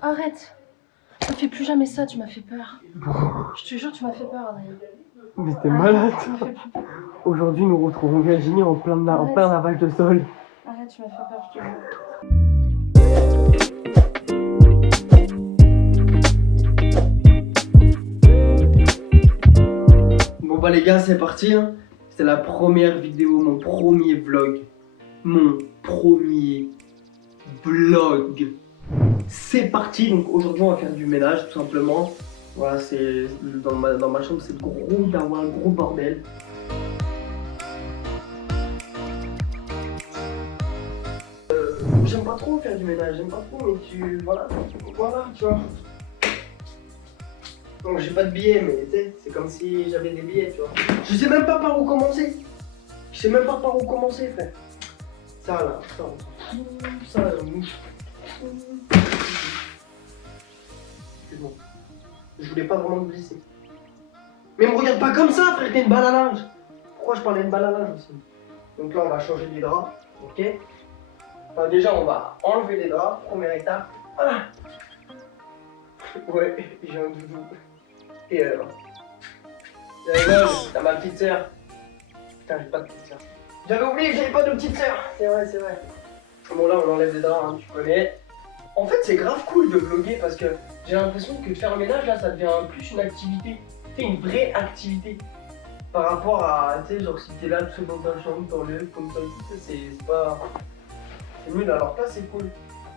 Arrête. Ne fais plus jamais ça, tu m'as fait peur. Je te jure, tu m'as fait peur, Adrien. Mais t'es malade. Tu m'as fait peur. Aujourd'hui, nous retrouvons Virginie en plein lavage de sol. Arrête, tu m'as fait peur, je te jure. Bon bah les gars, c'est parti hein. C'est la première vidéo, mon premier vlog. Mon premier vlog. C'est parti, donc aujourd'hui on va faire du ménage tout simplement. Voilà, c'est dans ma chambre, c'est gros d'avoir un gros bordel. J'aime pas trop faire du ménage, j'aime pas trop, mais voilà, tu vois. Donc j'ai pas de billets, mais tu sais, c'est comme si j'avais des billets, tu vois. Je sais même pas par où commencer. Je sais même pas par où commencer, frère. Ça là, ça on s'en fout, ça la mouche. Excuse-moi. Je voulais pas vraiment te glisser. Mais me regarde pas comme ça, frère, t'es une balle à linge. Pourquoi je parlais de balle à linge aussi? Donc là, on va changer les draps, ok? Enfin, déjà, on va enlever les draps, première étape. Ah ouais, j'ai un doudou. Et alors? T'as ma petite sœur. Putain, j'ai pas de petite sœur. J'avais oublié que j'avais pas de petite sœur. C'est vrai, c'est vrai. Bon, là, on enlève les draps, hein, tu connais. En fait, c'est grave cool de vlogger parce que j'ai l'impression que de faire le ménage, là, ça devient plus une activité. C'est une vraie activité. Par rapport à, tu sais, genre, si t'es là tout seul dans ta chambre, t'enlèves comme ça, c'est pas. C'est nul, alors que là, c'est cool.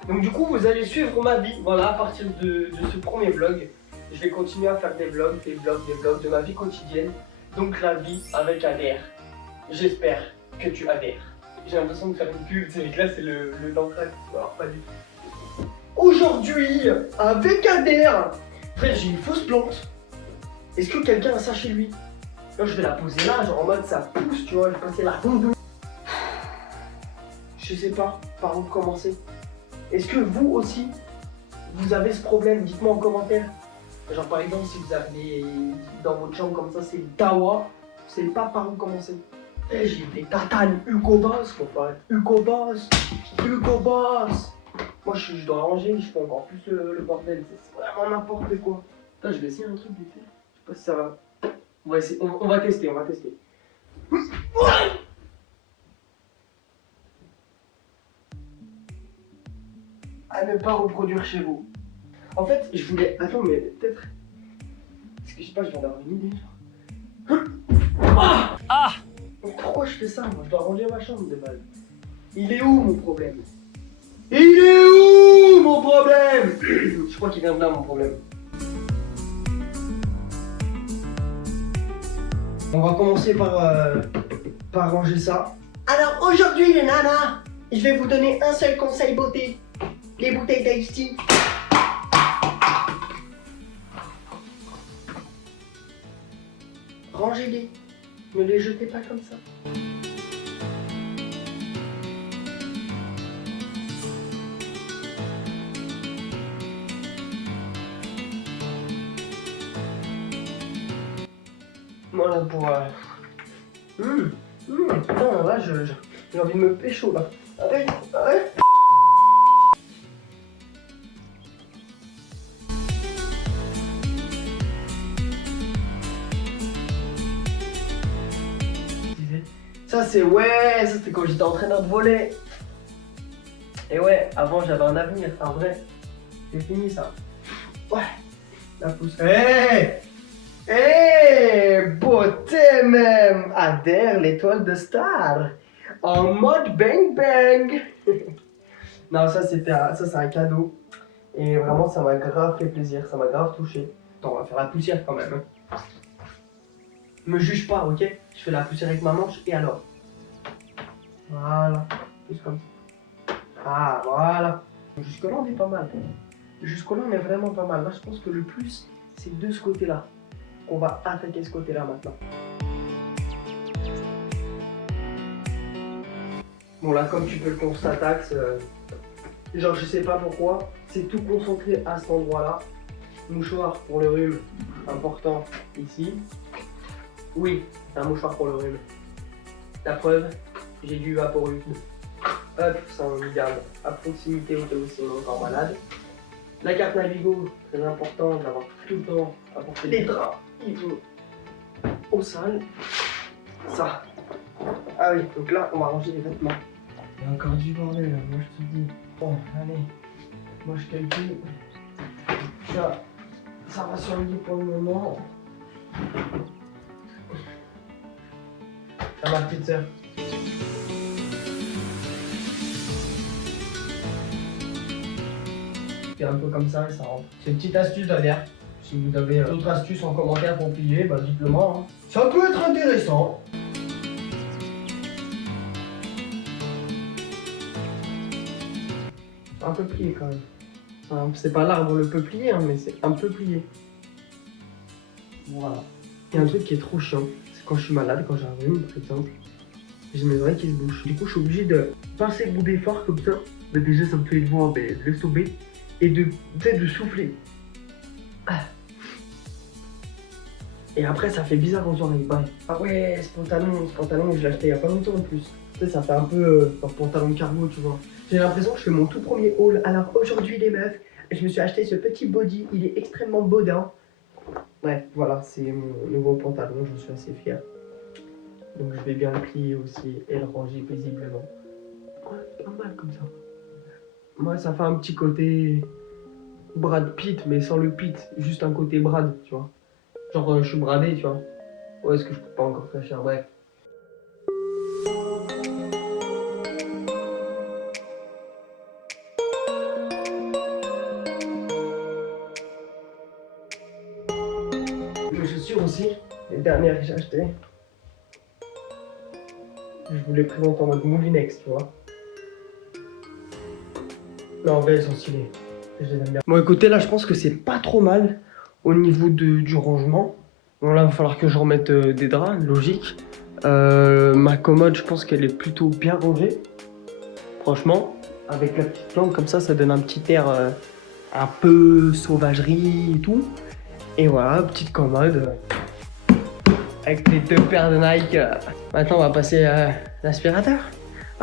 Donc, du coup, vous allez suivre ma vie, voilà, à partir de ce premier vlog. Je vais continuer à faire des vlogs de ma vie quotidienne. Donc, la vie avec Adère. J'espère que tu adhères. J'ai l'impression de faire une pub, tu sais, mais là, c'est le d'entraque. Alors, pas du tout. Aujourd'hui, avec Adère, frère, j'ai une fausse plante. Est-ce que quelqu'un a ça chez lui? Là, je vais la poser là, genre en mode ça pousse, tu vois, je vais passer la ronde. Je sais pas par où commencer. Est-ce que vous aussi, vous avez ce problème? Dites-moi en commentaire. Genre par exemple, si vous avez dans votre chambre comme ça, c'est le dawa, vous savez pas par où commencer. Et j'ai des tatanes Hugo Boss, faut pas être Hugo Boss, Hugo Boss. Moi je dois ranger, je fais encore plus le bordel, c'est vraiment n'importe quoi. Putain, je vais essayer un truc vite fait. Je sais pas si ça va. On va essayer, on va tester, on va tester. À ne pas reproduire chez vous. En fait, je voulais. Attends, mais peut-être. Est-ce que je sais pas, je viens d'avoir une idée. Ah! Pourquoi je fais ça? Moi, je dois ranger ma chambre de base. Il est où mon problème? Il est où mon problème? Je crois qu'il vient de là mon problème. On va commencer par ranger ça. Alors aujourd'hui les nanas, je vais vous donner un seul conseil beauté. Les bouteilles d'Ice Tea. Rangez-les. Ne les jetez pas comme ça. Voilà pour... putain, là, j'ai envie de me pécho, là. Arrête, arrête. Ça, c'est... Ouais, ça, c'était quand j'étais entraîneur de volley. Et ouais, avant, j'avais un avenir, en vrai. C'est fini, ça. Ouais. La pousse. Hey! Hey, beauté même! Adère, l'étoile de star! En mode bang bang! Non, ça c'est un cadeau. Et vraiment, ça m'a grave fait plaisir, ça m'a grave touché. Attends, on va faire la poussière quand même. Me juge pas, ok? Je fais la poussière avec ma manche et alors? Voilà, plus comme ça. Ah, voilà. Jusque-là, on est pas mal. Jusque-là, on est vraiment pas mal. Là, je pense que le plus, c'est de ce côté-là. On va attaquer ce côté-là maintenant. Bon là, comme tu peux le constater, genre je sais pas pourquoi, c'est tout concentré à cet endroit-là. Mouchoir pour le rhume, important ici. Oui, c'est un mouchoir pour le rhume. La preuve, j'ai du Vaporub. Hop, ça on y garde à proximité au cas où c'est encore malade. La carte Navigo, très important d'avoir tout le temps apporté les draps, il faut au sale. Ça. Ah oui, donc là, on va ranger les vêtements. Il y a encore du bordel, là, moi je te dis. Bon, allez, moi je calcule. Ça va sur le lit pour le moment. À ma petite sœur. C'est un peu comme ça et ça rentre. C'est une petite astuce d'ailleurs. Si vous avez d'autres astuces en commentaire pour plier, bah dites-le moi. Hein. Ça peut être intéressant. Un peu plié quand même. Enfin, c'est pas l'arbre le peu plié, hein, mais c'est un peu plié. Voilà. Il y a un truc qui est trop chiant, c'est quand je suis malade, quand j'ai un rhume par exemple, j'ai mes oreilles qui se bouchent. Du coup, je suis obligé de pincer le bout des fort comme ça. Bah, déjà, ça me fait une voix, mais laisse tomber. Et de souffler. Ah. Et après, ça fait bizarre aux oreilles. Pareil. Ah ouais, ce pantalon, je l'ai acheté il y a pas longtemps en plus. Tu sais, ça fait un peu un pantalon de cargo, tu vois. J'ai l'impression que je fais mon tout premier haul. Alors aujourd'hui, les meufs, je me suis acheté ce petit body. Il est extrêmement baudin. Bref, voilà, c'est mon nouveau pantalon. J'en suis assez fier. Donc je vais bien le plier aussi et le ranger paisiblement. Ouais, pas mal comme ça. Moi, ça fait un petit côté Brad Pitt, mais sans le Pitt. Juste un côté Brad, tu vois. Genre, je suis bradé, tu vois. Ouais, est-ce que je peux pas encore très cher, bref. Les chaussures aussi, les dernières que j'ai achetées. Je vous les présente en mode Moulinex, tu vois. Non, en vrai, elles sont stylées. Je les aime bien. Bon, écoutez, là, je pense que c'est pas trop mal au niveau du rangement. Bon, là, il va falloir que je remette des draps, logique. Ma commode, je pense qu'elle est plutôt bien rangée. Franchement, avec la petite lampe comme ça donne un petit air un peu sauvagerie et tout. Et voilà, petite commode. Avec les deux paires de Nike. Maintenant, on va passer à l'aspirateur.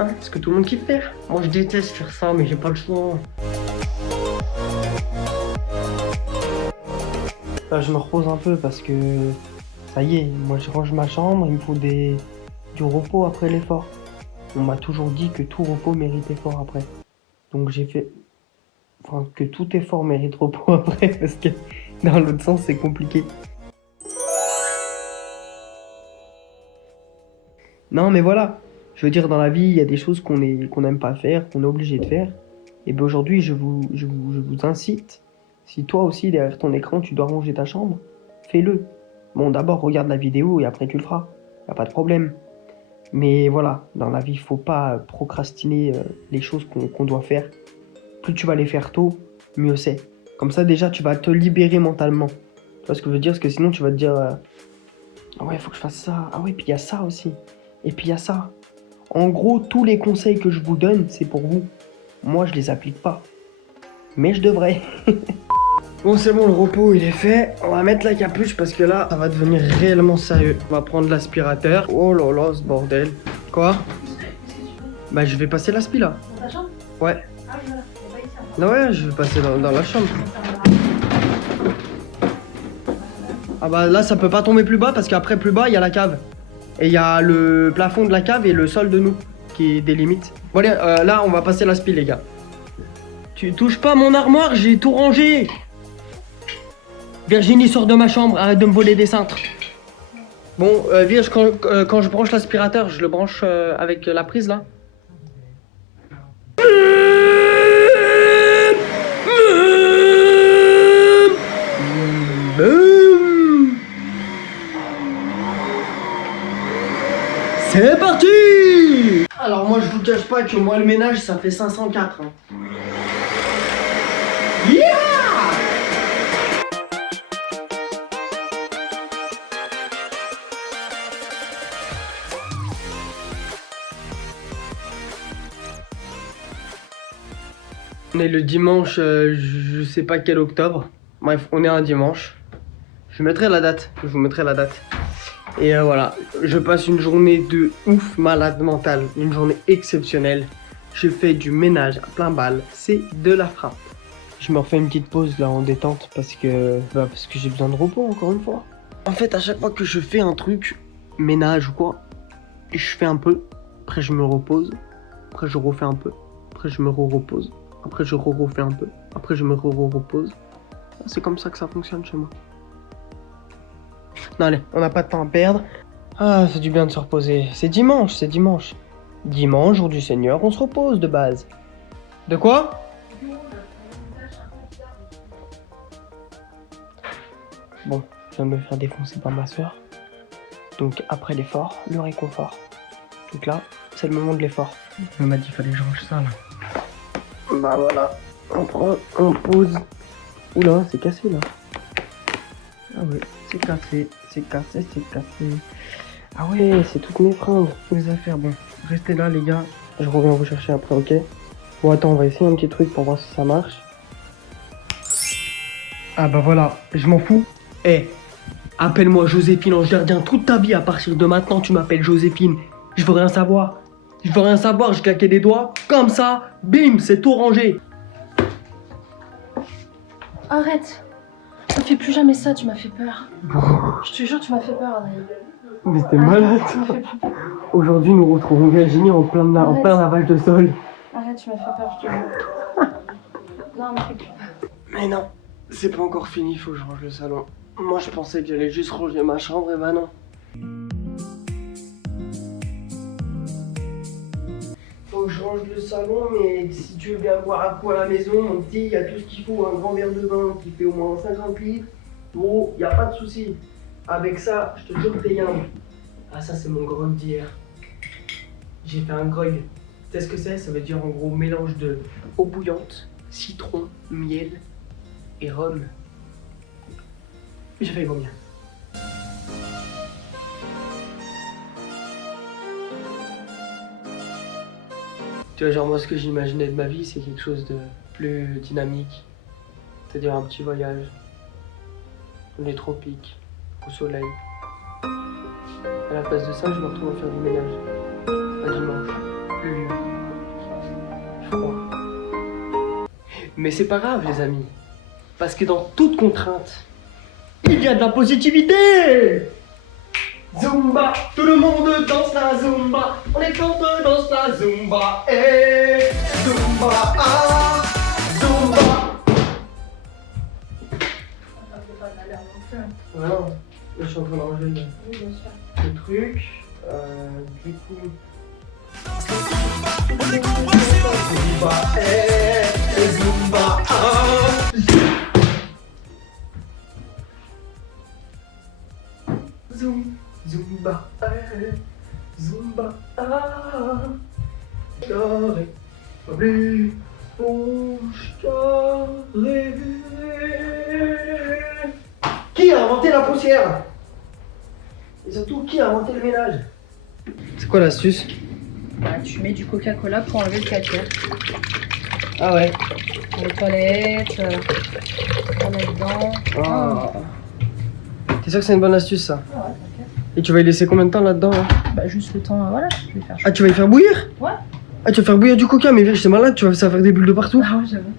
Hein, ce que tout le monde kiffe faire. Moi, je déteste faire ça, mais j'ai pas le choix. Là, je me repose un peu parce que ça y est, moi je range ma chambre, il me faut du repos après l'effort. On m'a toujours dit que tout repos mérite effort après. Donc j'ai fait... Enfin, que tout effort mérite repos après, parce que dans l'autre sens, c'est compliqué. Non, mais voilà. Je veux dire, dans la vie, il y a des choses qu'on n'aime pas faire, qu'on est obligé de faire. Et bien aujourd'hui, je vous incite. Si toi aussi, derrière ton écran, tu dois ranger ta chambre, fais-le. Bon, d'abord, regarde la vidéo et après, tu le feras. Y a pas de problème. Mais voilà, dans la vie, il faut pas procrastiner les choses qu'on doit faire. Plus tu vas les faire tôt, mieux c'est. Comme ça, déjà, tu vas te libérer mentalement. Tu vois ce que je veux dire? Parce que sinon, tu vas te dire ah ouais, il faut que je fasse ça. Ah ouais, puis il y a ça aussi. Et puis il y a ça. En gros, tous les conseils que je vous donne, c'est pour vous. Moi, je les applique pas. Mais je devrais. Bon, c'est bon, le repos, il est fait. On va mettre la capuche parce que là, ça va devenir réellement sérieux. On va prendre l'aspirateur. Oh là là, ce bordel. Quoi? Bah, je vais passer l'aspi, là. Dans ta chambre? Ouais. Ah, voilà. C'est pas ici, hein. Non, ouais, je vais passer dans la chambre. Ah bah, là, ça peut pas tomber plus bas parce qu'après, plus bas, il y a la cave. Et il y a le plafond de la cave et le sol de nous qui délimite. Bon, allez, là, on va passer l'aspi, les gars. Tu touches pas mon armoire, j'ai tout rangé. Virginie, sort de ma chambre, arrête de me voler des cintres. Bon, Virge, quand je branche l'aspirateur, je le branche avec la prise, là. C'est parti! Alors moi je vous cache pas que moi le ménage ça fait 504. Hein. Yeah! On est le dimanche, je sais pas quel octobre. Bref, on est un dimanche. Je mettrai la date, je vous mettrai la date. Et voilà, je passe une journée de ouf malade mentale, une journée exceptionnelle. Je fais du ménage à plein balle, c'est de la frappe. Je me refais une petite pause là en détente parce que j'ai besoin de repos encore une fois. En fait, à chaque fois que je fais un truc, ménage ou quoi, je fais un peu, après je me repose, après je refais un peu, après je me repose, après je refais un peu, après je me repose. C'est comme ça que ça fonctionne chez moi. Non allez, on n'a pas de temps à perdre. Ah, c'est du bien de se reposer. C'est dimanche, c'est dimanche. Dimanche, jour du Seigneur, on se repose de base. De quoi? Bon, je viens de me faire défoncer par ma soeur. Donc après l'effort, le réconfort. Donc là, c'est le moment de l'effort. Elle m'a dit qu'il fallait que je range ça là. Bah voilà, on prend, on pose. Oula, c'est cassé là. Ah ouais, c'est cassé, c'est cassé, c'est cassé. Ah ouais, c'est toutes mes fringues, mes affaires. Bon, restez là les gars, je reviens vous chercher après, ok? Bon attends, on va essayer un petit truc pour voir si ça marche. Ah bah voilà, je m'en fous. Eh, appelle-moi Joséphine Ange Gardien toute ta vie. À partir de maintenant, tu m'appelles Joséphine. Je veux rien savoir. Je veux rien savoir, je claquais des doigts. Comme ça, bim, c'est tout rangé. Arrête. Ne fais plus jamais ça, tu m'as fait peur. Je te jure, tu m'as fait peur, Adrien. Mais c'était malade. Tu m'as fait peur. Aujourd'hui, nous retrouvons Virginie en plein lavage de sol. Arrête, tu m'as fait peur, je te jure. Non, mais fais plus peur. Mais non, c'est pas encore fini, faut que je range le salon. Moi, je pensais que j'allais juste ranger ma chambre, et bah non. Faut que je range le salon, mais si tu veux bien boire un coup à la maison, mon petit, il y a tout ce qu'il faut. Un grand verre de vin qui fait au moins 50 litres. Gros, y a pas de souci. Avec ça, je te jure que t'es young. Ah, ça, c'est mon grog d'hier. J'ai fait un grog. Tu sais ce que c'est? Ça veut dire en gros mélange de eau bouillante, citron, miel et rhum. J'ai failli vomir. Tu vois, genre moi ce que j'imaginais de ma vie, c'est quelque chose de plus dynamique. C'est-à-dire un petit voyage, dans les tropiques, au soleil. À la place de ça, je me retrouve à faire du ménage. Un dimanche, pluvieux, froid. Mais c'est pas grave les amis, parce que dans toute contrainte, il y a de la positivité. Zumba, tout le monde danse la Zumba. On est quand on danse la Zumba. Eh, Zumba, ah, Zumba. Non, je suis en train de ranger le truc. Du coup. Zumba, eh, Zumba, ah. Zumba, Zumba, carré, bleu, rouge, carré. Qui a inventé la poussière? Et surtout, qui a inventé le ménage? C'est quoi l'astuce? Bah, tu mets du Coca-Cola pour enlever le calcaire. Ah ouais. Pour les toilettes, on met dedans. Ah. T'es sûr que c'est une bonne astuce ça? Ah ouais, t'inquiète. Et tu vas y laisser combien de temps là-dedans là? Bah, juste le temps, voilà, je vais faire chaud. Ah, tu vas y faire bouillir? Ouais. Ah, tu vas faire bouillir du coca, mais c'est malade, ça va faire des bulles de partout. Ah ouais, j'avoue.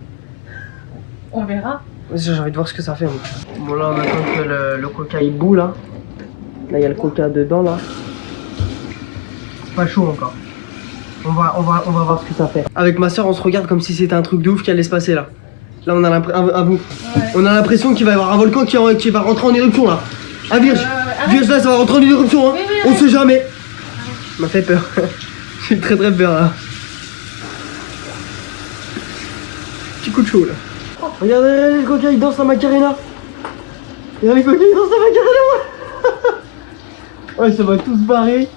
On verra. J'ai envie de voir ce que ça fait. Moi. Bon, là, on attend que le coca il bout là. Là, il y a le coca dedans là. C'est pas chaud encore. On va voir ce que ça fait. Avec ma soeur, on se regarde comme si c'était un truc de ouf qui allait se passer là. Là, on a l'impression qu'il va y avoir un volcan qui va rentrer en éruption là. Ah, Virge, Virge, là, ça va rentrer en éruption, hein. Oui, on sait jamais. Ça m'a fait peur. J'ai très très peur là. Petit coup de chaud là. Regardez, le coca il danse la Macarena. Regardez, le coca il danse la Macarena. Ouais, ça va tous barrer.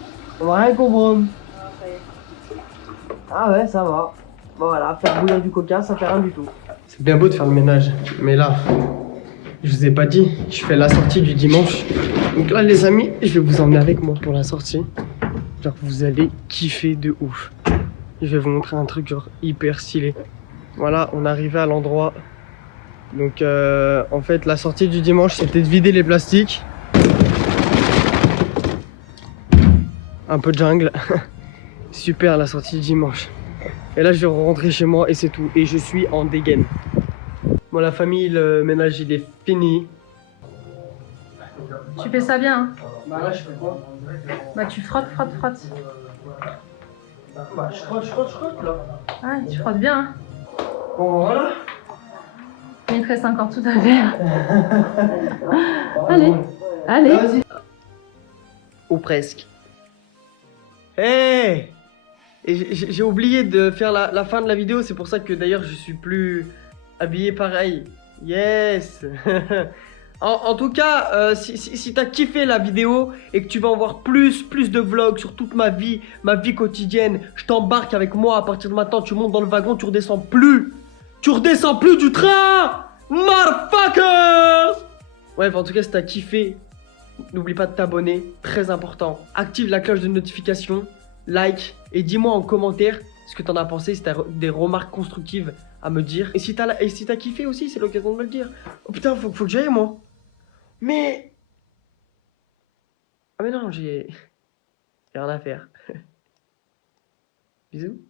On va rien comprendre. Ah ouais, ça va. Bon voilà, faire bouillir du coca, ça fait rien du tout. C'est bien beau de faire le ménage, mais là, je vous ai pas dit, je fais la sortie du dimanche. Donc là les amis, je vais vous emmener avec moi pour la sortie. Genre vous allez kiffer de ouf. Je vais vous montrer un truc genre hyper stylé. Voilà, on est arrivé à l'endroit. Donc en fait la sortie du dimanche c'était de vider les plastiques. Un peu de jungle. Super la sortie du dimanche. Et là je vais rentrer chez moi et c'est tout. Et je suis en dégaine. Bon, la famille, le ménage, il est fini. Tu fais ça bien, hein. Bah là, je fais quoi? Bah tu frottes, frottes, frottes. Bah, je crotte, là. Ouais, tu frottes bien, hein. Bon, voilà. Mais il te reste encore tout à faire. Allez, allez. Vas-y. Ou presque. Hey! Et j'ai oublié de faire la fin de la vidéo, c'est pour ça que d'ailleurs je suis plus habillé pareil. Yes! En tout cas, si t'as kiffé la vidéo et que tu vas en voir plus de vlogs sur toute ma vie quotidienne, je t'embarque avec moi à partir de maintenant, tu montes dans le wagon, tu redescends plus! Tu redescends plus du train! Motherfuckers! Ouais, en tout cas, si t'as kiffé, n'oublie pas de t'abonner, très important. Active la cloche de notification, like et dis-moi en commentaire ce que t'en as pensé, si t'as des remarques constructives à me dire. Et si t'as kiffé aussi, c'est l'occasion de me le dire. Oh putain, faut que j'aille moi. Mais... Ah mais non, j'ai rien à faire. Bisous.